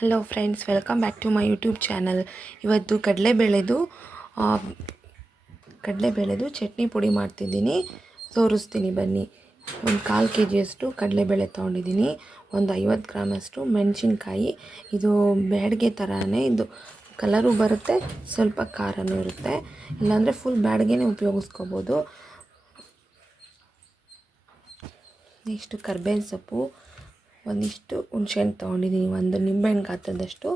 Hello friends, welcome back to my YouTube channel. ಇವತ್ತು ಕಡಲೆಬೇಳೆದು ಚಟ್ನಿ ಪುಡಿ ಮಾಡ್ತಿದ್ದೀನಿ, ತೋರಿಸ್ತೀನಿ ಬನ್ನಿ. ಒಂದು 1/4 kg ಕಡಲೆಬೇಳೆ ತೊಗೊಂಡಿದ್ದೀನಿ. ಒಂದು 50 ಗ್ರಾಮಷ್ಟು ಮೆಣಸಿನ್ಕಾಯಿ. ಇದು ಬ್ಯಾಡಿಗೆ ಥರನೇ, ಇದು ಕಲರು ಬರುತ್ತೆ, ಸ್ವಲ್ಪ ಖಾರನೂ ಇರುತ್ತೆ. ಇಲ್ಲಾಂದರೆ ಫುಲ್ ಬ್ಯಾಡಿಗೆನೇ ಉಪಯೋಗಿಸ್ಕೋಬೋದು. ನೆಕ್ಸ್ಟು ಕರ್ಬೇವಿನ ಸೊಪ್ಪು, ಒಂದಿಷ್ಟು ಹುಣಸೆಹಣ್ಣು ತೊಗೊಂಡಿದ್ದೀನಿ, ಒಂದು ನಿಂಬೆಹಣ್ಣು ಗಾತ್ರದಷ್ಟು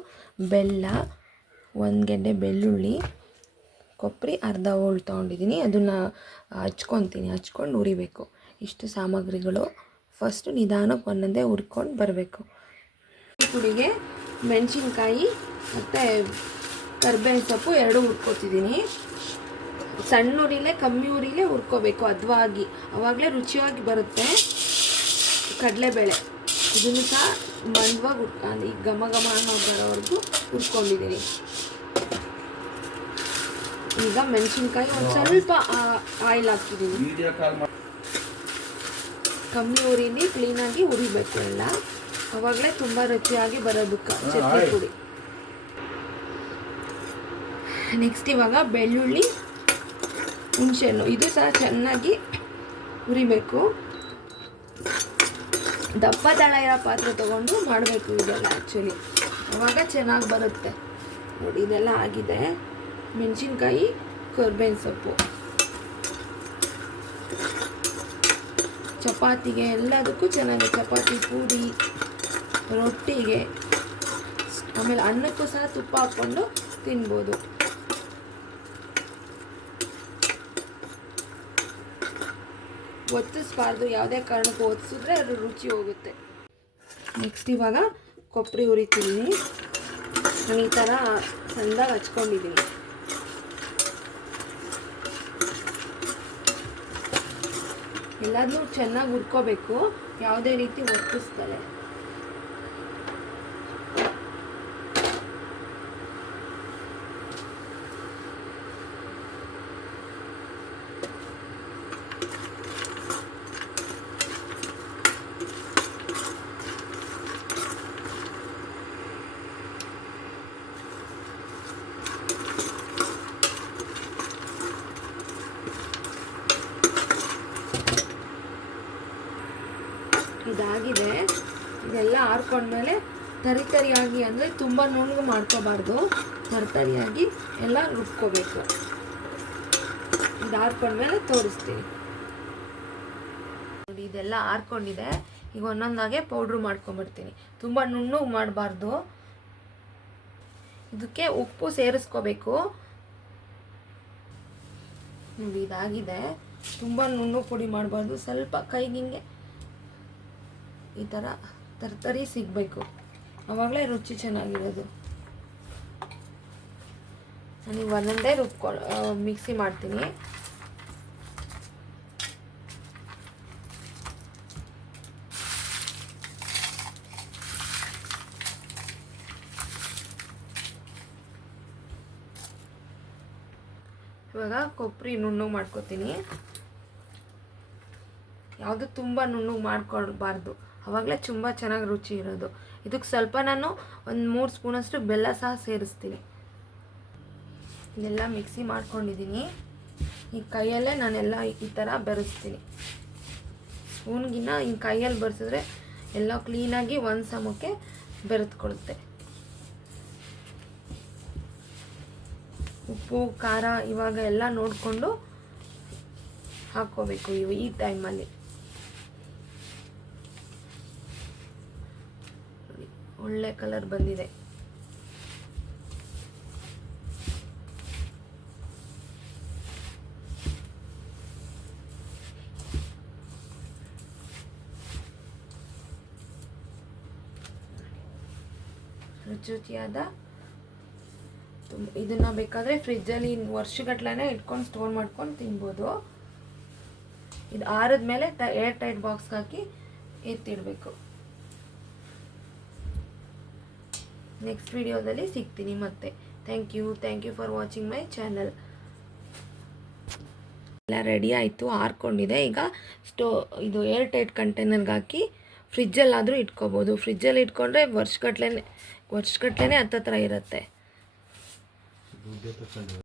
ಬೆಲ್ಲ, ಒಂದು ಗೆಡ್ಡೆ ಬೆಳ್ಳುಳ್ಳಿ, ಕೊಬ್ಬರಿ ಅರ್ಧ ಹೋಳು ತೊಗೊಂಡಿದ್ದೀನಿ. ಅದನ್ನು ಹಚ್ಕೊಂಡು ಹುರಿಬೇಕು. ಇಷ್ಟು ಸಾಮಗ್ರಿಗಳು. ಫಸ್ಟು ನಿಧಾನಕ್ಕೆ ಒಂದೊಂದೇ ಹುರ್ಕೊಂಡು ಬರಬೇಕು. ಪುಡಿಗೆ ಮೆಣಸಿನ್ಕಾಯಿ ಮತ್ತು ಕರ್ಬೇವಿನ ಸೊಪ್ಪು ಎರಡೂ ಹುರ್ಕೋತಿದ್ದೀನಿ. ಸಣ್ಣ ಉರಿಲೇ ಕಮ್ಮಿ ಉರಿಲೇ ಹುರ್ಕೋಬೇಕು, ಹದವಾಗಿ, ಆವಾಗಲೇ ರುಚಿಯಾಗಿ ಬರುತ್ತೆ. ಕಡಲೆಬೇಳೆ ಇದನ್ನು ಸಹ ಮಂದವಾಗಿ ಈಗ ಘಮ ಅನ್ನೋ ಬರೋವರೆಗೂ ಹುರ್ಕೊಂಡಿದ್ದೀನಿ. ಈಗ ಮೆಣಸಿನ್ಕಾಯಿ ಒಂದು ಸ್ವಲ್ಪ ಆಯಿಲ್ ಹಾಕ್ತಿದ್ದೀನಿ. ಕಮ್ಮಿ ಉರಿಲಿ ಕ್ಲೀನಾಗಿ ಹುರಿಬೇಕು ಎಲ್ಲ, ಆವಾಗಲೇ ತುಂಬ ರುಚಿಯಾಗಿ ಬರೋದು ಚಟ್ನಿ ಪುಡಿ. ನೆಕ್ಸ್ಟ್ ಇವಾಗ ಬೆಳ್ಳುಳ್ಳಿ, ಹುಣಸೆಹಣ್ಣು ಇದು ಸಹ ಚೆನ್ನಾಗಿ ಹುರಿಬೇಕು. ದಪ್ಪ ತಳ ಇರೋ ಪಾತ್ರೆ ತೊಗೊಂಡು ಮಾಡಬೇಕು ಇದೆಲ್ಲ. ಆ್ಯಕ್ಚುಲಿ ಆವಾಗ ಚೆನ್ನಾಗಿ ಬರುತ್ತೆ ನೋಡಿ. ಇದೆಲ್ಲ ಆಗಿದೆ. ಮೆಣಸಿನ್ಕಾಯಿ, ಕರ್ಬೇವಿನ ಸೊಪ್ಪು ಚಪಾತಿಗೆ ಎಲ್ಲದಕ್ಕೂ ಚೆನ್ನಾಗಿ, ಚಪಾತಿ, ಪೂರಿ, ರೊಟ್ಟಿಗೆ, ಆಮೇಲೆ ಅನ್ನಕ್ಕೂ ಸಹ ತುಪ್ಪ ಹಾಕ್ಕೊಂಡು ತಿನ್ಬೋದು. ಒತ್ತಿಸ್ಬಾರ್ದು, ಯಾವುದೇ ಕಾರಣಕ್ಕೂ ಒತ್ತಿಸಿದ್ರೆ ಅದು ರುಚಿ ಹೋಗುತ್ತೆ. ನೆಕ್ಸ್ಟ್ ಇವಾಗ ಕೊಬ್ಬರಿ ಹುರಿತಿದ್ದೀನಿ. ನಾನು ಈ ಥರ ಸಣ್ಣದಾಗಿ ಹಚ್ಕೊಂಡಿದ್ದೀನಿ. ಎಲ್ಲದನ್ನೂ ಚೆನ್ನಾಗಿ ಹುರ್ಕೋಬೇಕು, ಯಾವುದೇ ರೀತಿ ಒತ್ತಿಸ್ತಾರೆ. ಇದಾಗಿದೆ. ಇದೆಲ್ಲ ಆರ್ಕೊಂಡ್ಮೇಲೆ ತರಿಯಾಗಿ, ಅಂದರೆ ತುಂಬ ನುಣ್ಣಗೆ ಮಾಡ್ಕೋಬಾರ್ದು, ತರಿಯಾಗಿ ಎಲ್ಲ ರುಬ್ಕೋಬೇಕು. ಇದು ಆರ್ಕೊಂಡ್ಮೇಲೆ ತೋರಿಸ್ತೀನಿ ನೋಡಿ. ಇದೆಲ್ಲ ಆರ್ಕೊಂಡಿದೆ. ಈಗ ಒಂದೊಂದಾಗೆ ಪೌಡ್ರು ಮಾಡ್ಕೊಂಬಿಡ್ತೀನಿ. ತುಂಬ ನುಣ್ಣಗೆ ಮಾಡಬಾರ್ದು. ಇದಕ್ಕೆ ಉಪ್ಪು ಸೇರಿಸ್ಕೋಬೇಕು ನೋಡಿ. ಇದಾಗಿದೆ. ತುಂಬ ನುಣ್ಣಗೆ ಪುಡಿ ಮಾಡಬಾರ್ದು, ಸ್ವಲ್ಪ ಕೈಗಿಂಗೆ ಈ ಥರ ತರ್ತರಿ ಸಿಗಬೇಕು, ಆವಾಗಲೇ ರುಚಿ ಚೆನ್ನಾಗಿರೋದು. ನಾನು ಒಂದೊಂದೇ ಮಿಕ್ಸಿ ಮಾಡ್ತೀನಿ. ಇವಾಗ ಕೊಬ್ಬರಿ ನುಣ್ಣಗೆ ಮಾಡ್ಕೊತೀನಿ. ಯಾವುದು ತುಂಬ ನುಣ್ಣಗೆ ಮಾಡ್ಕೊಳ್ಬಾರ್ದು, ಆವಾಗಲೇ ತುಂಬ ಚೆನ್ನಾಗಿ ರುಚಿ ಇರೋದು. ಇದಕ್ಕೆ ಸ್ವಲ್ಪ ನಾನು ಒಂದು 3 ಸ್ಪೂನಷ್ಟು ಬೆಲ್ಲ ಸಹ ಸೇರಿಸ್ತೀನಿ. ಇದೆಲ್ಲ ಮಿಕ್ಸಿ ಮಾಡ್ಕೊಂಡಿದ್ದೀನಿ. ಈ ಕೈಯಲ್ಲೇ ನಾನೆಲ್ಲ ಈ ಥರ ಬೆರೆಸ್ತೀನಿ. ಸ್ಪೂನ್ಗಿನ್ನ ಈ ಕೈಯಲ್ಲಿ ಬೆರೆಸಿದ್ರೆ ಎಲ್ಲ ಕ್ಲೀನಾಗಿ ಒಂದು ಸಮಕ್ಕೆ ಬೆರೆತ್ಕೊಳುತ್ತೆ. ಉಪ್ಪು, ಖಾರ ಇವಾಗ ಎಲ್ಲ ನೋಡಿಕೊಂಡು ಹಾಕ್ಕೋಬೇಕು ಈ ಟೈಮಲ್ಲಿ. ಒಳ್ಳೆ ಕಲರ್ ಬಂದಿದೆ. ರುಚಿಯಾದ ಇದನ್ನ ಬೇಕಾದರೆ ಫ್ರಿಜ್ಜಲ್ಲಿ ವರ್ಷಗಟ್ಲೆ ಇಟ್ಕೊಂಡು ಸ್ಟೋರ್ ಮಾಡ್ಕೊಂಡು ತಿನ್ಬೋದು. ಇದು ಆರಿದ್ಮೇಲೆ ಏರ್ ಟೈಟ್ ಬಾಕ್ಸ್ಗೆ ಹಾಕಿ ಎತ್ತಿಡಬೇಕು. ನೆಕ್ಸ್ಟ್ ವಿಡಿಯೋದಲ್ಲಿ ಸಿಗ್ತೀನಿ ಮತ್ತೆ. Thank you for watching my channel. ಎಲ್ಲ ರೆಡಿ ಆಯಿತು, ಆರ್ಕೊಂಡಿದೆ. ಈಗ ಇದು ಏರ್ ಟೈಟ್ ಕಂಟೈನರ್ಗೆ ಹಾಕಿ ಫ್ರಿಜ್ಜಲ್ಲಾದರೂ ಇಟ್ಕೋಬೋದು. ಫ್ರಿಜ್ಜಲ್ಲಿ ಇಟ್ಕೊಂಡ್ರೆ ವರ್ಷಗಟ್ಲೆ ವರ್ಷಗಟ್ಲೆ ಹತ್ತತ್ರ ಇರುತ್ತೆ.